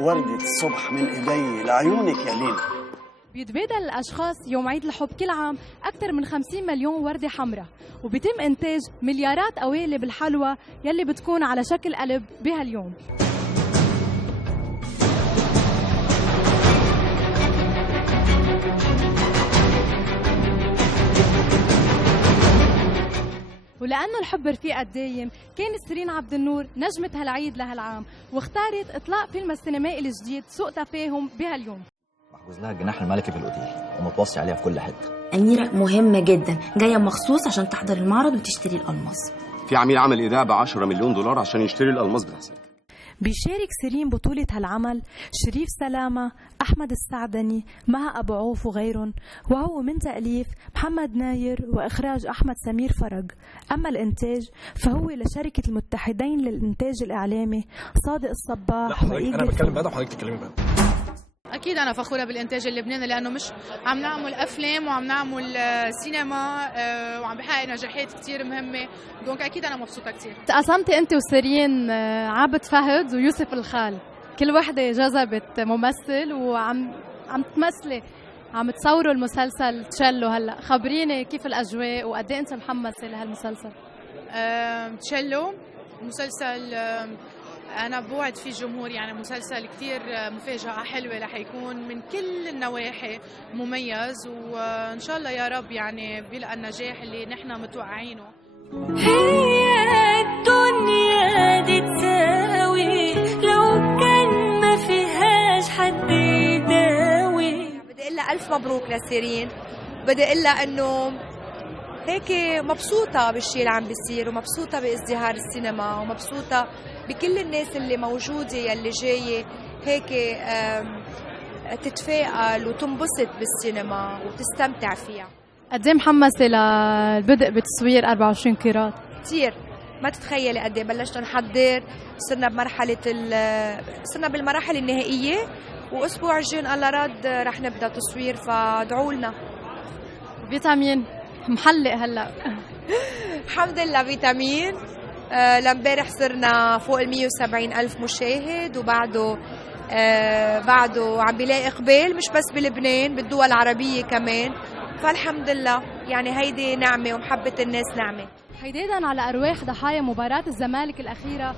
وردة الصبح من إيدي لعيونك يا لينا. بيتبادل الأشخاص يوم عيد الحب كل عام أكثر من 50 مليون وردة حمراء، وبيتم إنتاج مليارات قوالب الحلوى يلي بتكون على شكل قلب بهاليوم. ولأنه الحب رفيق الدايم، كانت سيرين عبد النور نجمة هالعيد لهالعام، واختارت إطلاق فيلم السينمائي الجديد سوء تفاهم بهاليوم. محجوز لها الجناح الملكي في الأوتيل ومتوصي عليها في كل حتة. أميرة مهمة جدا، جاية مخصوص عشان تحضر المعرض وتشتري الألماس. في عميل عمل إيداع ب10 مليون دولار عشان يشتري الألماس بحساب. بيشارك سيرين بطولة هالعمل شريف سلامة، أحمد السعدني، مها أبو عوف وغيرهم، وهو من تأليف محمد ناير وإخراج أحمد سمير فرج. أما الإنتاج فهو لشركة المتحدين للإنتاج الإعلامي صادق الصباح. أنا بتكلم بعد وحضرتك تتكلمي بعد. أكيد أنا فخورة بالإنتاج اللبناني لأنه مش عم نعمل أفلام وعم نعمل سينما وعم بحقق نجاحات كتير مهمة، دونك أكيد أنا مبسوطة كتير. تقاسمتي أنت وسيرين عابد فهد ويوسف الخال، كل وحدة جذبت ممثل وعم تمثلي، عم تصوروا المسلسل تشيلو. هلا خبريني كيف الأجواء وقد إيه أنت محمسة لهالمسلسل؟ تشيلو مسلسل أنا بوعد فيه الجمهور، يعني مسلسل كتير مفاجأة حلوة رح يكون من كل النواحي مميز، وإن شاء الله يا رب يعني بيلقى النجاح اللي نحن متوقعينه. هي الدنيا دي تساوي لو كان ما فيهاش حد يداوي. بدي أقول لها ألف مبروك لسيرين، بدي أقول لها إنه هيك مبسوطة بالشيء اللي عم بيصير، ومبسوطة بازدهار السينما، ومبسوطة بكل الناس اللي موجودة يلي جاية هيك تتفائل وتنبسط بالسينما وتستمتع فيها. قد ايه محمسة للبدء بتصوير 24 كيرات؟ كتير، ما تتخيلي قد ايه بلشنا نحضر، صرنا بالمراحل النهائية، وأسبوع الجاي الله راد رح نبدأ تصوير، فادعوا لنا. فيتامين محلق هلا الحمد لله فيتامين. لامبارح صرنا فوق 170 ألف مشاهد، وبعده عم بيلاقي إقبال مش بس بلبنان، بالدول العربية كمان، فالحمد لله يعني هيدي نعمة ومحبة الناس نعمة. حدادا على أرواح ضحايا مباراة الزمالك الأخيرة،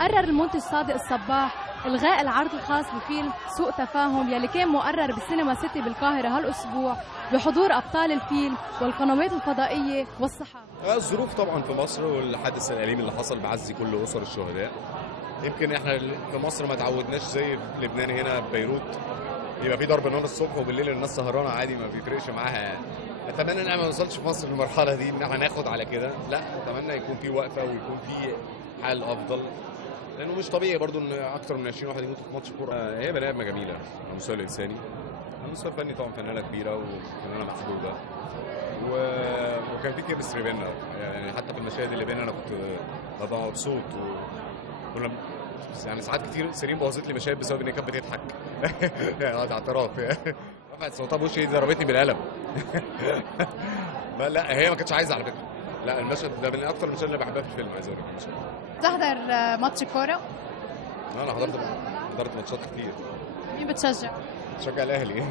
قرر المنتج صادق الصباح إلغاء العرض الخاص بفيلم سوء تفاهم يلي كان مقرر بالسينما سيتي بالقاهرة هالأسبوع بحضور أبطال الفيلم والقنوات الفضائية والصحافة. الظروف طبعا في مصر والحادث الأليم اللي حصل بعزي كل أسر الشهداء. يمكن احنا في مصر ما تعودناش زي في لبنان هنا ببيروت يبقى في ضرب نار الصبح وبالليل الناس سهرانه عادي ما بيفرقش معاها يعني. اتمنى ان احنا ما نوصلش في مصر للمرحله دي ان احنا ناخد على كده، لا اتمنى يكون في وقفه ويكون في حل افضل، لانه مش طبيعي برضو ان اكتر من 20 واحد يموتوا في ماتش كوره. هي بني ادمه جميله على المستوى الانساني، على المستوى الفني طبعا فنانه كبيره وفنانه محبوبه، وكان في كيمستري بينا يعني، حتى في المشاهد اللي بينا انا كنت ببقى مبسوط، وكنا يعني ساعات كتير سيرين بوظت لي مشاهد بسبب ان هي كانت بتضحك يعني ده اعتراف يعني رفعت صوتها بوشي ضربتني بالقلم لا هي ما كانتش عايزه على فكره، لا المشهد ده من اكتر المشاهد اللي بحبها في الفيلم. عايز اقول لك تحضر ماتش كوره؟ انا حضرت ماتشات كتير. مين بتشجع؟ بشجع الاهلي.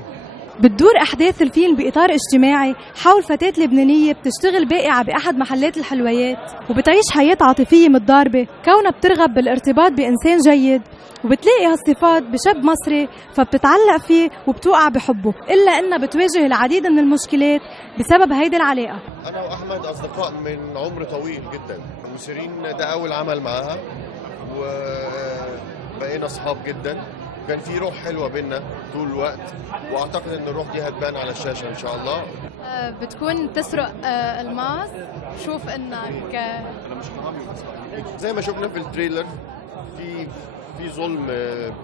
بتدور أحداث الفيلم بإطار اجتماعي حول فتاة لبنانية بتشتغل بائعة بأحد محلات الحلويات، وبتعيش حياة عاطفية متضاربة كونها بترغب بالارتباط بإنسان جيد، وبتلاقي هالصفات بشاب مصري فبتتعلق فيه وبتوقع بحبه، إلا إنها بتواجه العديد من المشكلات بسبب هيدي العلاقة. أنا وأحمد أصدقاء من عمر طويل جدا، وسيرين ده أول عمل معاها وبقينا أصحاب جدا، كان في روح حلوة بينا طول الوقت، واعتقد ان الروح دي هتبان على الشاشة ان شاء الله. بتكون تسرق الماس، شوف انك انا مش حرامي زي ما شفنا في التريلر، في ظلم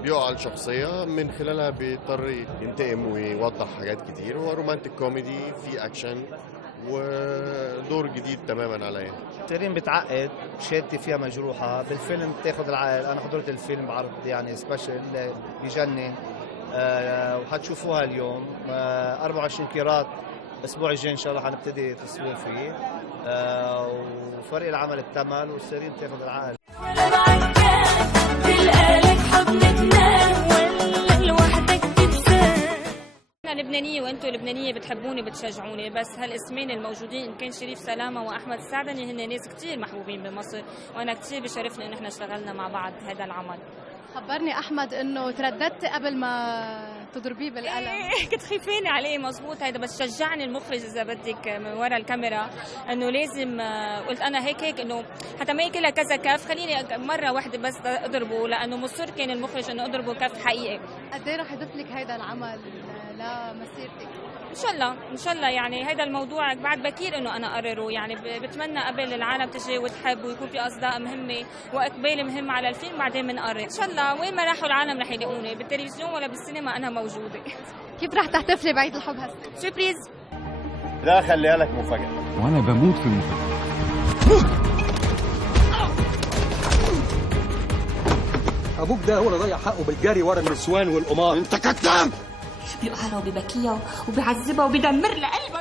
بيقع على الشخصية من خلالها بيضطر ينتقم ويوضح حاجات كتير. هو رومانتك كوميدي، في اكشن، ودور جديد تماما عليا. سيرين بتعقد، شهادتي فيها مجروحة، بالفيلم بتاخد العقل. أنا حضرت الفيلم بعرض يعني سبيشل بجنن، وحتشوفوها اليوم. 24 كيرات الأسبوع الجاي إن شاء الله حنبتدي تصوير فيه، وفريق العمل اكتمل وسيرين بتاخد العقل. لبنانيه وانتم لبنانيه بتحبوني بتشجعوني، بس هالاسمين الموجودين ان كان شريف سلامه واحمد السعدني هن ناس كثير محبوبين بمصر، وانا كثير بشرفني انه احنا اشتغلنا مع بعض هذا العمل. خبرني احمد انه ترددتي قبل ما تضربيه بالقلم. كنت خايفين عليه مزبوط هيدا، بس شجعني المخرج اذا بدك من ورا الكاميرا انه لازم، قلت انا هيك انه حتى ما يكلها كذا كف، خليني مره واحده بس اضربه، لانه مصر كان المخرج انه اضربه كف حقيقي. قد ايه رح يضيف لك هيدا العمل لمسيرتك؟ ان شاء الله يعني هيدا الموضوع بعد بكير انه انا اقرره، يعني بتمنى قبل العالم تجي وتحب ويكون في اصداء مهمه واقبال مهم على الفيلم، بعدين بنقرر ان شاء الله. وين ما راحوا العالم رح يلاقوني، بالتلفزيون ولا بالسينما انا موجوده. كيف رح تحتفلي بعيد الحب هسه؟ سوربريز. لا خليها لك مفاجأة. وانا بموت في المفاجأة. ابوك ده هو اللي ضيع حقه بالجري ورا النسوان والقمار. انت كذاب. بيقهرها وببكيها وبيعذبها وبيدمر لها قلبها.